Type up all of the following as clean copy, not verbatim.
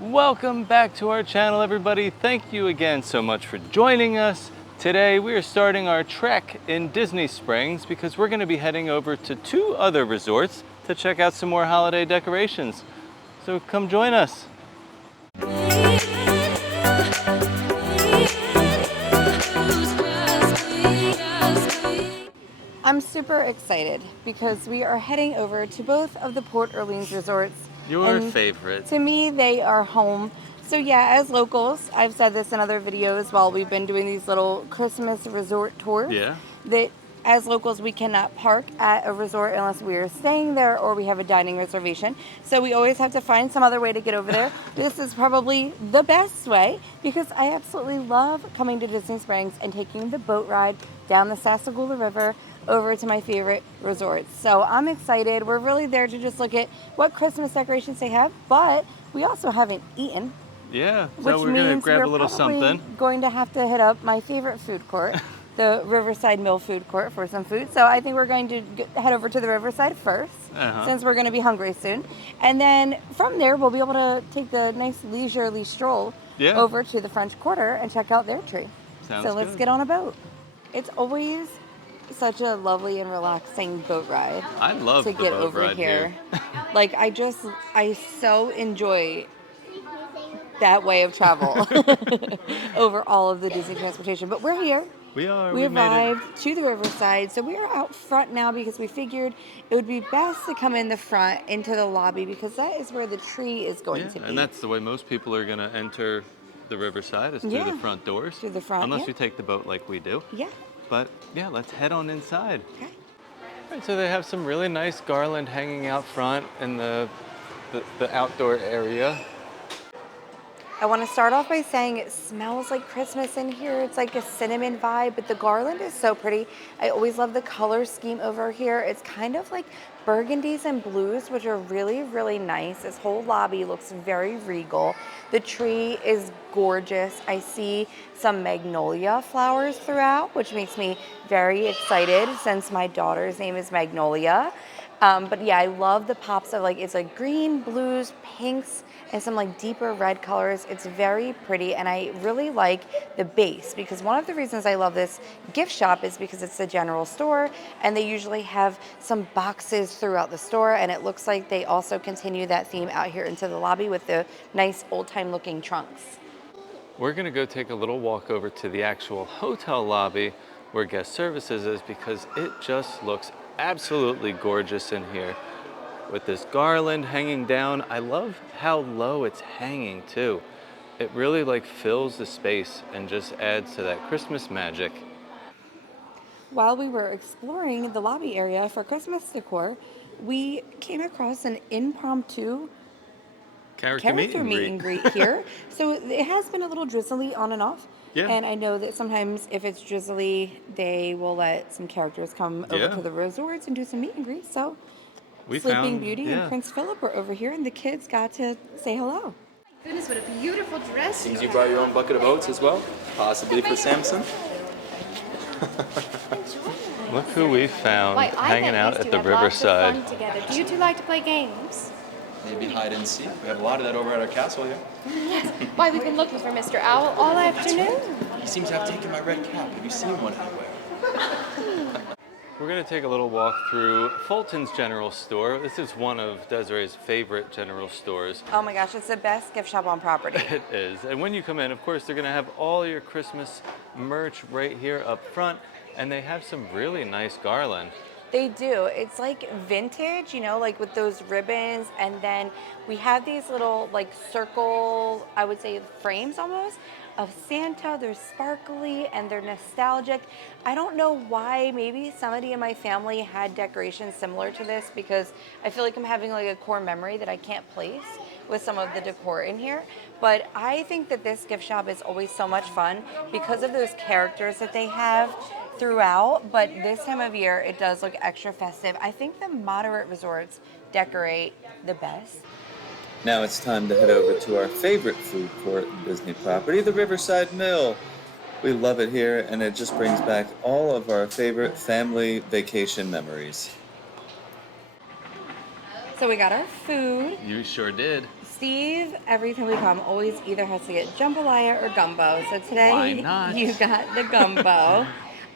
Welcome back to our channel, everybody. Thank you again so much for joining us. Today we are starting our trek in Disney Springs because we're going to be heading over to two other resorts to check out some more holiday decorations. So come join us. I'm super excited because we are heading over to both of the Port Orleans resorts. Your favorite. To me, they are home. So yeah, as locals, I've said this in other videos while we've been doing these little Christmas resort tours. Yeah. That as locals, we cannot park at a resort unless we are staying there or we have a dining reservation. So we always have to find some other way to get over there. This is probably the best way because I absolutely love coming to Disney Springs and taking the boat ride down the Sassagoula River over to my favorite resorts. So I'm excited. We're really there to just look at what Christmas decorations they have, but we also haven't eaten. Yeah, so Which we're gonna means grab we're a little probably something. going to have to hit up my favorite food court, the Riverside Mill Food Court, for some food. So I think we're going to head over to the Riverside first, since we're going to be hungry soon. And then from there, we'll be able to take the nice leisurely stroll over to the French Quarter and check out their tree. So let's get on a boat. It's always such a lovely and relaxing boat ride. I love to the get boat over ride here. Like I so enjoy that way of travel over all of the Disney transportation. But we're here. We are. We made it. arrived to the Riverside, so we are out front now because we figured it would be best to come in the front into the lobby because that is where the tree is going to be. And that's the way most people are going to enter the Riverside is through the front doors. Through the front, unless you take the boat like we do. Yeah. But yeah, let's head on inside. Okay. All right, so they have some really nice garland hanging out front in the outdoor area. I want to start off by saying it smells like Christmas in here. It's like a cinnamon vibe, but the garland is so pretty. I always love the color scheme over here. It's kind of like burgundies and blues, which are really, really nice. This whole lobby looks very regal. The tree is gorgeous. I see some magnolia flowers throughout, which makes me very excited since my daughter's name is Magnolia. But yeah, I love the pops of it's like green, blues, pinks, and some like deeper red colors. It's very pretty, and I really like the base because one of the reasons I love this gift shop is because it's a general store and they usually have some boxes throughout the store, and it looks like they also continue that theme out here into the lobby with the nice old-time looking trunks. We're gonna go take a little walk over to the actual hotel lobby where guest services is because it just looks absolutely gorgeous in here. With this garland hanging down, I love how low it's hanging too. It really fills the space and just adds to that Christmas magic. While we were exploring the lobby area for Christmas decor, we came across an impromptu character meet and greet here. So it has been a little drizzly on and off. Yeah. And I know that sometimes if it's drizzly, they will let some characters come over to the resorts and do some meet and greet. So Sleeping Beauty and Prince Philip were over here, and the kids got to say hello. Goodness, what a beautiful dress. Seems you brought your own bucket of oats as well, possibly for Samson. Look who we found hanging out at the Riverside. Fun together. Do you two like to play games? Maybe hide and seek. We have a lot of that over at our castle here. Yes. Why, we've been looking for Mr. Owl all afternoon. He seems to have taken my red cap. Have you seen one anywhere? We're going to take a little walk through Fulton's General Store. This is one of Desiree's favorite general stores. Oh my gosh, it's the best gift shop on property. It is. And when you come in, of course, they're going to have all your Christmas merch right here up front. And they have some really nice garland. They do. It's like vintage, like with those ribbons. And then we have these little circle, I would say frames almost, of Santa. They're sparkly and they're nostalgic. I don't know why. Maybe somebody in my family had decorations similar to this because I feel like I'm having a core memory that I can't place with some of the decor in here. But I think that this gift shop is always so much fun because of those characters that they have throughout, but this time of year it does look extra festive. I think the moderate resorts decorate the best. Now it's time to head over to our favorite food court in Disney property, the Riverside Mill. We love it here, and it just brings back all of our favorite family vacation memories. So we got our food. You sure did. Steve, every time we come, always either has to get jambalaya or gumbo. So today Why not? you got the gumbo.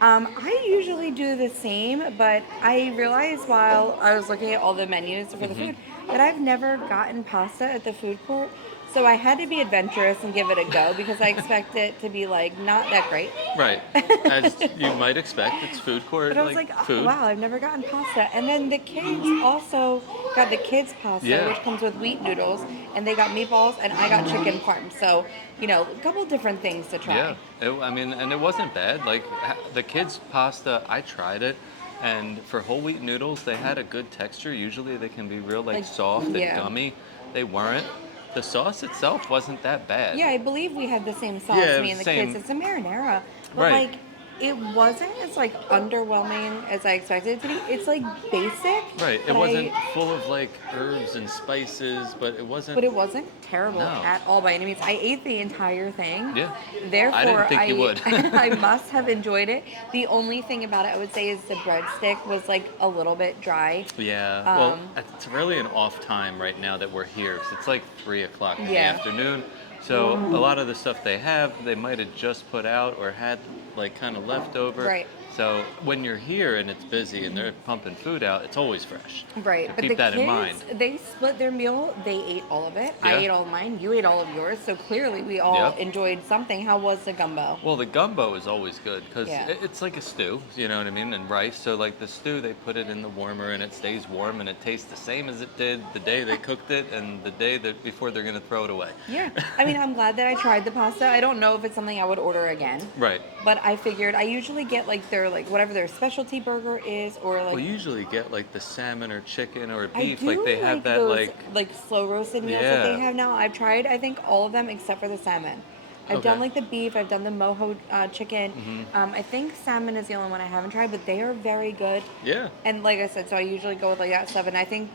I usually do the same, but I realized while I was looking at all the menus for the food that I've never gotten pasta at the food court. So I had to be adventurous and give it a go because I expect it to be like not that great. Right. As you might expect, it's food court But I was like like, oh, food. wow, I've never gotten pasta. And then the kids also got the kids pasta, Yeah. which comes with wheat noodles, and they got meatballs, and I got chicken parm. So, you know, a couple different things to try. Yeah, I mean, and it wasn't bad. Like the kids' pasta, I tried it, and for whole wheat noodles, they had a good texture. Usually, they can be real like soft and yeah. gummy. They weren't. The sauce itself wasn't that bad. Yeah, I believe we had the same sauce, Yeah, me and the same. kids. It's a marinara. But Right. like it wasn't as like underwhelming as I expected it to be. It's like basic. Right. It but wasn't full of like herbs and spices, but it wasn't. But it wasn't terrible No. at all by any means. I ate the entire thing. Yeah. Therefore, I didn't think you would. I must have enjoyed it. The only thing about it I would say is the breadstick was like a little bit dry. Yeah. Well, it's really an off time right now that we're here. 'Cause it's like 3 o'clock in the Yeah. afternoon. So a lot of the stuff they have, they might have just put out or had like kind of leftover. Right. So when you're here and it's busy and they're pumping food out, it's always fresh. Right, So but keep the that kids, in mind. they split their meal. They ate all of it. I Yeah. ate all of mine. You ate all of yours. So clearly, we all Yep. enjoyed something. How was the gumbo? Well, the gumbo is always good because Yeah. it's like a stew, you know what I mean, and rice. So like the stew, they put it in the warmer and it stays warm and it tastes the same as it did the day they cooked it and the day that before they're gonna throw it away. Yeah, I mean, I'm glad that I tried the pasta. I don't know if it's something I would order again. Right. But I figured I usually get like their like whatever their specialty burger is, or like We usually get like the salmon or chicken or I beef, do like they have that those, like slow roasted meals that they Yeah. have now. I've tried I think all of them except for the salmon. I've done Okay. like the beef. I've done the mojo chicken. I think salmon is the only one I haven't tried, but they are very good. yeah. And like I said, so I usually go with like that stuff. And I think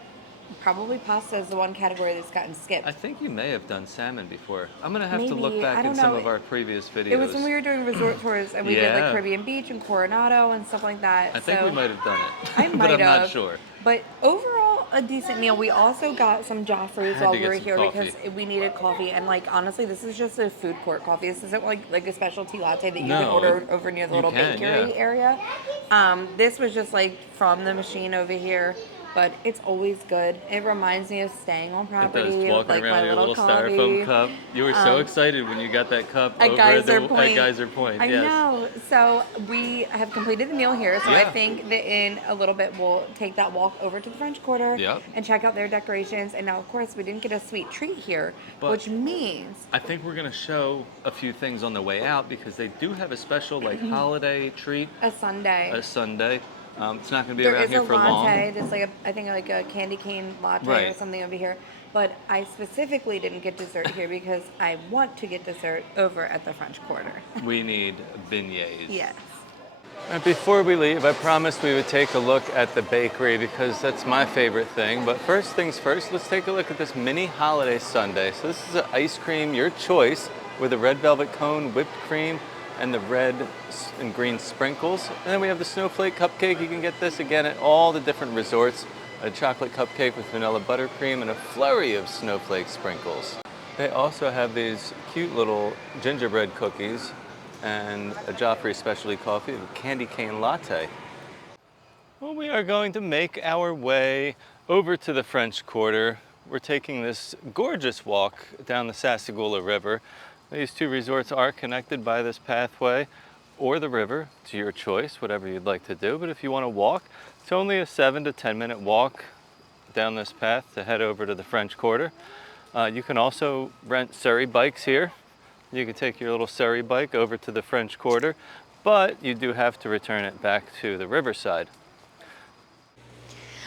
probably pasta is the one category that's gotten skipped. I think you may have done salmon before. I'm gonna have to Maybe. look I back don't in some know. of our previous videos. It was when we were doing resort tours and we did like Yeah. Caribbean Beach and Coronado and stuff like that. I think so we might have done it, I but might I'm have. not sure. But overall, a decent meal. We also got some Joffrey's Had while to we get were some here coffee. because we needed coffee. And like honestly, this is just a food court coffee. This isn't like a specialty latte that you can No, order over near the you little can, bakery yeah. area. This was just like from the machine over here. But it's always good. It reminds me of staying on It property, does, walking like around my with your little coffee. styrofoam cup. You were so excited when you got that cup At over Geyser at Point. Geyser Point. I Yes. know. So we have completed the meal here. So I Yeah. think that in a little bit we'll take that walk over to the French Quarter Yep. and check out their decorations. And now, of course, we didn't get a sweet treat here, But- which means I think we're gonna show a few things on the way out because they do have a special like holiday treat, a sundae. a sundae. It's not gonna be There around is here a for latte. long. There's like I think like a candy cane latte or Right. something over here. But I specifically didn't get dessert here because I want to get dessert over at the French Quarter. We need beignets. Yes. And before we leave, I promised we would take a look at the bakery because that's my favorite thing. But first things first, let's take a look at this mini holiday sundae. So this is an ice cream, your choice, with a red velvet cone, whipped cream, and the red and green sprinkles. And then we have the snowflake cupcake. You can get this again at all the different resorts. A chocolate cupcake with vanilla buttercream and a flurry of snowflake sprinkles. They also have these cute little gingerbread cookies and a Joffrey specialty coffee, a candy cane latte. Well, we are going to make our way over to the French Quarter. We're taking this gorgeous walk down the Sassagoula River. These two resorts are connected by this pathway or the river, to your choice, whatever you'd like to do. But if you want to walk, it's only a 7 to 10 minute walk down this path to head over to the French Quarter. You can also rent Surrey bikes here. You can take your little Surrey bike over to the French Quarter, but you do have to return it back to the riverside.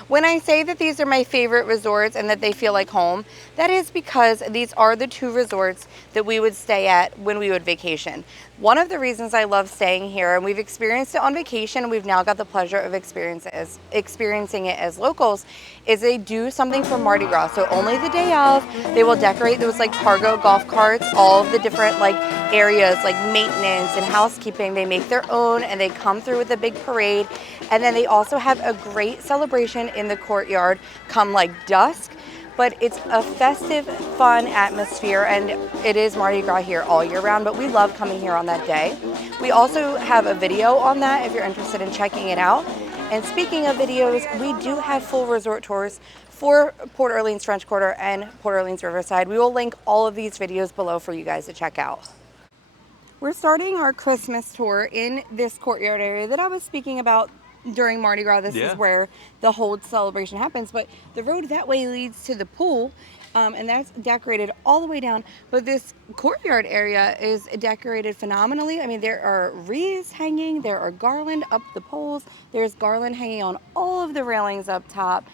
When I say that these are my favorite resorts and that they feel like home, that is because these are the two resorts that we would stay at when we would vacation. One of the reasons I love staying here, and we've experienced it on vacation, and we've now got the pleasure of experiencing it as locals, is they do something for Mardi Gras. So only the day of, they will decorate those like cargo golf carts, all of the different like areas like maintenance and housekeeping. They make their own and they come through with a big parade. And then they also have a great celebration in the courtyard come like dusk. but it's a festive, fun atmosphere, and it is Mardi Gras here all year round, but we love coming here on that day. We also have a video on that if you're interested in checking it out. And speaking of videos, we do have full resort tours for Port Orleans French Quarter and Port Orleans Riverside. We will link all of these videos below for you guys to check out. We're starting our Christmas tour in this courtyard area that I was speaking about during Mardi Gras. This is where the whole celebration happens, but the road that way leads to the pool, and that's decorated all the way down. But this courtyard area is decorated phenomenally. I mean, there are wreaths hanging, there are garland up the poles, there's garland hanging on all of the railings up top,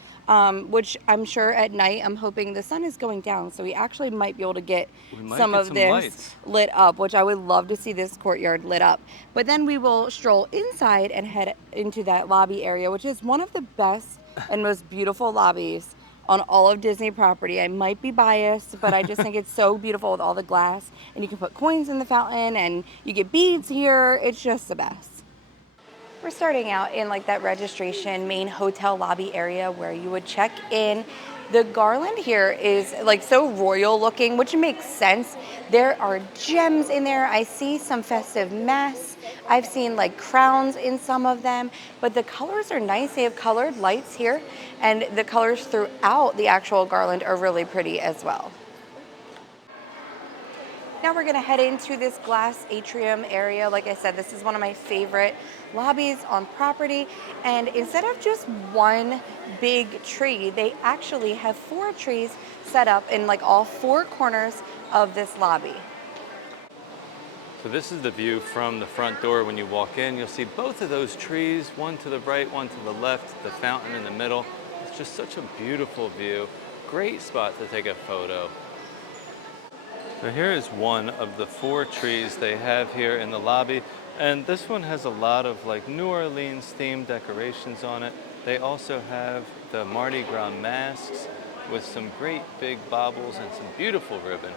which I'm sure at night, I'm hoping the sun is going down, so we actually might be able to get some of this lights lit up, which I would love to see this courtyard lit up. But then we will stroll inside and head into that lobby area, which is one of the best and most beautiful lobbies on all of Disney property. I might be biased, but I just think it's so beautiful with all the glass, and you can put coins in the fountain and you get beads here. It's just the best. We're starting out in like that registration main hotel lobby area where you would check in. The garland here is like so royal looking, which makes sense. There are gems in there. I see some festive masks. I've seen like crowns in some of them, but the colors are nice. They have colored lights here, and the colors throughout the actual garland are really pretty as well. Now we're gonna head into this glass atrium area. Like I said, this is one of my favorite lobbies on property. And instead of just one big tree, they actually have 4 trees set up in like all 4 corners of this lobby. So this is the view from the front door. When you walk in, you'll see both of those trees, one to the right, one to the left, the fountain in the middle. It's just such a beautiful view. Great spot to take a photo. So here is one of the 4 trees they have here in the lobby, and this one has a lot of like New Orleans themed decorations on it. They also have the Mardi Gras masks with some great big baubles and some beautiful ribbon.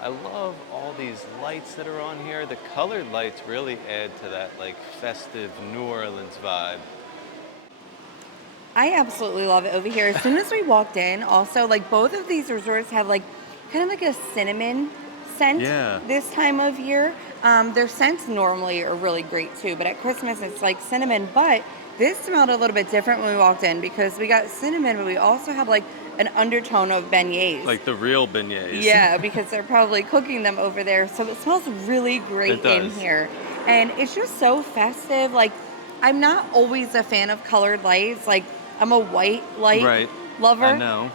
I love all these lights that are on here. The colored lights really add to that like festive New Orleans vibe. I absolutely love it over here. As soon as we walked in, also like both of these resorts have like kind of like a cinnamon scent this time of year. Their scents normally are really great too, but at Christmas it's like cinnamon. But this smelled a little bit different when we walked in because we got cinnamon, but we also have like an undertone of beignets. Like the real beignets. Yeah, because they're probably cooking them over there. So it smells really great in here. And it's just so festive. Like, I'm not always a fan of colored lights. Like, I'm a white light lover. I know.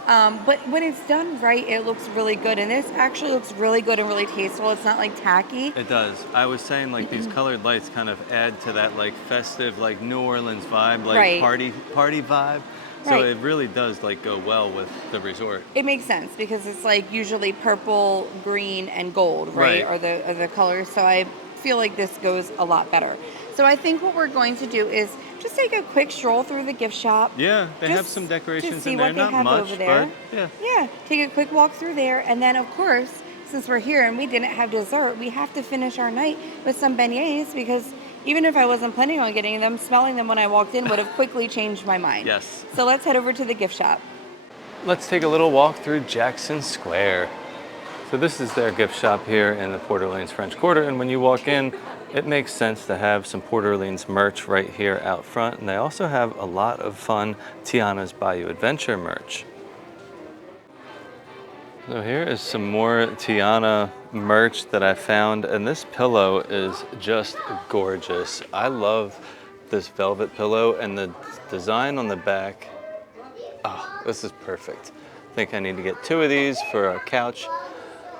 But when it's done right, it looks really good. And this actually looks really good and really tasteful. It's not like tacky. It does. I was saying like these colored lights kind of add to that like festive, like New Orleans vibe, like party vibe. So it really does like go well with the resort. It makes sense because it's like usually purple, green, and gold, right? Are the colors. So I feel like this goes a lot better. So I think what we're going to do is just take a quick stroll through the gift shop. Yeah, they have some decorations in there, not much, over there. But yeah, take a quick walk through there, and then of course, since we're here and we didn't have dessert, we have to finish our night with some beignets because even if I wasn't planning on getting them, smelling them when I walked in would have quickly changed my mind. Yes. So let's head over to the gift shop. Let's take a little walk through Jackson Square. So this is their gift shop here in the Port Orleans French Quarter, and when you walk in, it makes sense to have some Port Orleans merch right here out front, and they also have a lot of fun Tiana's Bayou Adventure merch. So here is some more Tiana merch that I found, and this pillow is just gorgeous. I love this velvet pillow and the design on the back. Oh, this is perfect. I think I need to get 2 of these for our couch.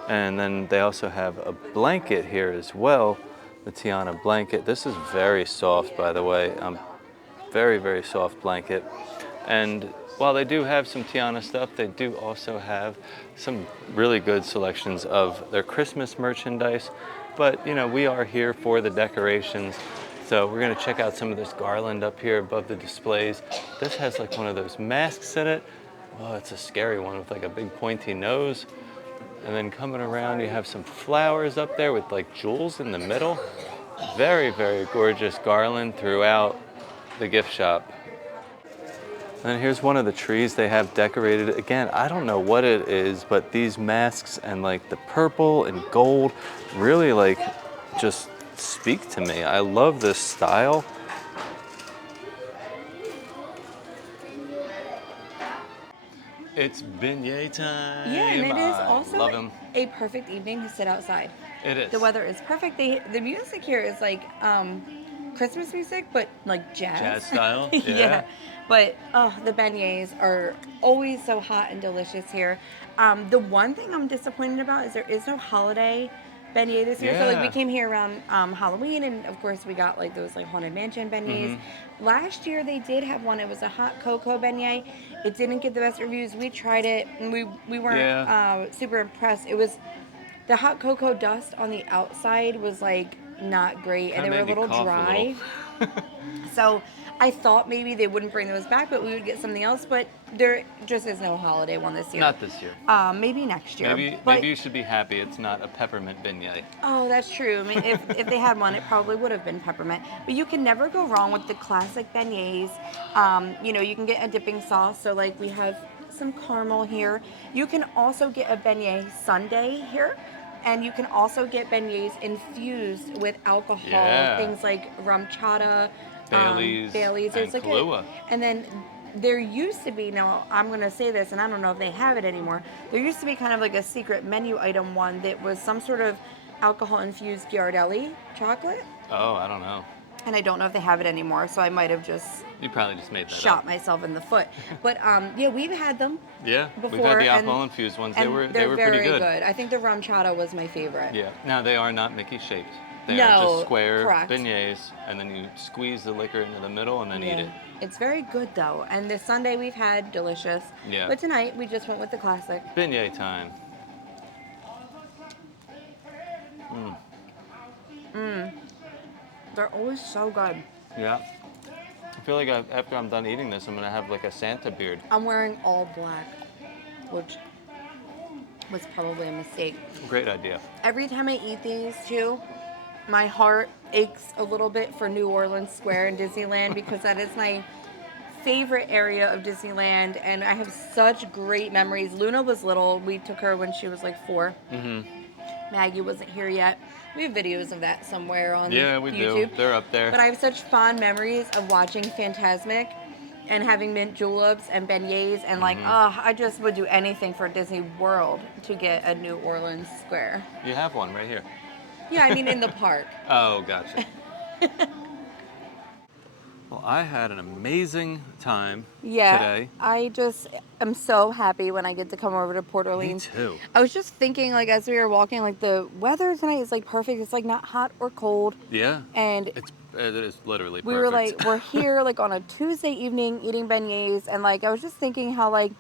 And then they also have a blanket here as well, the Tiana blanket. This is very soft, by the way. Very, very soft blanket. And while they do have some Tiana stuff, they do also have some really good selections of their Christmas merchandise. But, you know, we are here for the decorations. So we're gonna check out some of this garland up here above the displays. This has like one of those masks in it. Oh, it's a scary one with like a big pointy nose. And then coming around, you have some flowers up there with like jewels in the middle. Very, very gorgeous garland throughout the gift shop. And here's one of the trees they have decorated. Again, I don't know what it is, but these masks and like the purple and gold really like just speak to me. I love this style. It's beignet time. Yeah, and it is I also love 'em. a perfect evening to sit outside. It is. The weather is perfect. The music here is like Christmas music, but like jazz. Jazz style? Yeah. Yeah. But the beignets are always so hot and delicious here. The one thing I'm disappointed about is there is no holiday beignet this year. So like we Yeah. came here around Halloween, and of course we got like those like haunted mansion beignets. Last year they did have one. It was a hot cocoa beignet. It didn't get the best reviews. We tried it and we weren't super impressed. It was the hot cocoa dust on the outside was like not great, and they were a little dry. So I thought maybe they wouldn't bring those back, but we would get something else. But there just is no holiday one this year. Not this year. Maybe next year. Maybe you should be happy it's not a peppermint beignet. Oh, that's true. I mean, if they had one, it probably would have been peppermint. But you can never go wrong with the classic beignets. You know, you can get a dipping sauce. So like we have some caramel here. You can also get a beignet sundae here. And you can also get beignets infused with alcohol, things like rum chata, Bailey's, Bailey's. There's and like Kahlua. and then there used to be, now I'm going to say this, and I don't know if they have it anymore. There used to be kind of like a secret menu item one that was some sort of alcohol-infused Ghirardelli chocolate. Oh, I don't know. And I don't know if they have it anymore, so I might have just You probably just made that shot up. myself in the foot. But yeah, we've had them. Yeah, before, we've had the and- alcohol infused ones. and They were very pretty good. I think the rum chata was my favorite. Yeah. Now they are not Mickey shaped. They No, are just square correct. beignets, and then you squeeze the liquor into the middle and then eat it. It's very good though, and this Sunday we've had delicious. Yeah. But tonight we just went with the classic. Beignet time. They're always so good. Yeah. I feel like after I'm done eating this, I'm gonna have like a Santa beard. I'm wearing all black, which was probably a mistake. Great idea. Every time I eat these too, my heart aches a little bit for New Orleans Square in Disneyland because that is my favorite area of Disneyland, and I have such great memories. Luna was little. We took her when she was like 4. Maggie wasn't here yet. We have videos of that somewhere on YouTube. do. They're up there. But I have such fond memories of watching Fantasmic and having mint juleps and beignets and like, I just would do anything for Disney World to get a New Orleans Square. You have one right here. Yeah, I mean in the park. Oh, gotcha. Well, I had an amazing time today. I just am so happy when I get to come over to Port Orleans. Me too. I was just thinking, like, as we were walking, like, the weather tonight is, like, perfect. It's, like, not hot or cold. Yeah. And it is literally we perfect. were, like, we're here, like, on a Tuesday evening eating beignets. And, like, I was just thinking how, like,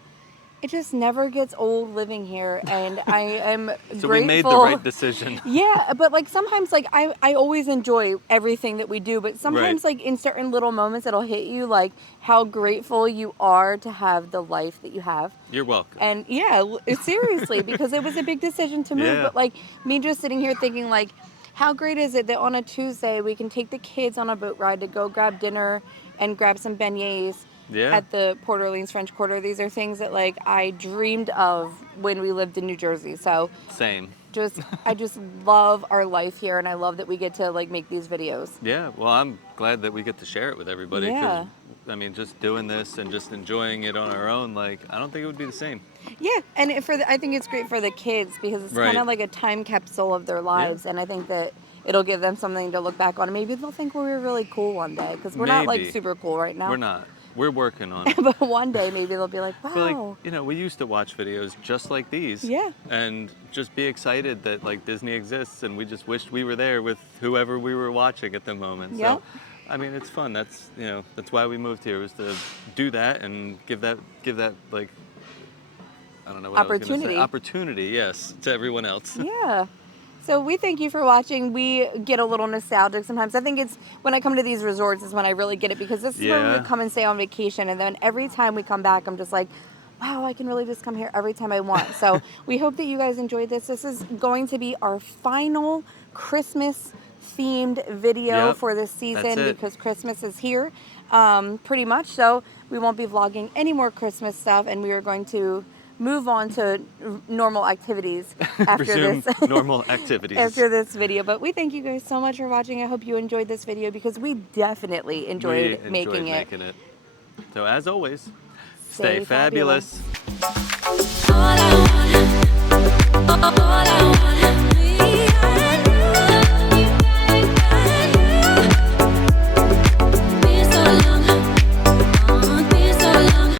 it just never gets old living here. And I am grateful. So we made the right decision. Yeah, but like sometimes like I always enjoy everything that we do, but sometimes like in certain little moments it'll hit you like how grateful you are to have the life that you have. You're welcome. And yeah, seriously, because it was a big decision to move, Yeah. but like me just sitting here thinking like how great is it that on a Tuesday we can take the kids on a boat ride to go grab dinner and grab some beignets. Yeah. At the Port Orleans French Quarter. These are things that like I dreamed of when we lived in New Jersey. So Same. I just love our life here, and I love that we get to like make these videos. Yeah, well, I'm glad that we get to share it with everybody. 'Cause, Yeah. I mean, just doing this and just enjoying it on our own, like, I don't think it would be the same. Yeah, and I think it's great for the kids because it's kind of like a time capsule of their lives, and I think that it'll give them something to look back on. Maybe they'll think we were really cool one day because we're not like Maybe. super cool right now. We're not. We're working on it. But one day maybe they'll be like, wow. But like, you know, we used to watch videos just like these. Yeah. And just be excited that like Disney exists, and we just wished we were there with whoever we were watching at the moment. Yeah. So, I mean, it's fun. That's, you know, that's why we moved here, was to do that and give that like, I don't know what I was gonna say. Opportunity, yes, to everyone else. Yeah. So we thank you for watching. We get a little nostalgic sometimes. I think it's when I come to these resorts is when I really get it, because this is when we come and stay on vacation, and then every time we come back I'm just like, wow, I can really just come here every time I want. So we hope that you guys enjoyed this. This is going to be our final Christmas themed video for this season because Christmas is here pretty much. So we won't be vlogging any more Christmas stuff, and we are going to move on to normal activities after Resume this. normal activities. After this video. But we thank you guys so much for watching. I hope you enjoyed this video because we definitely enjoyed making it. So as always, Stay stay fabulous.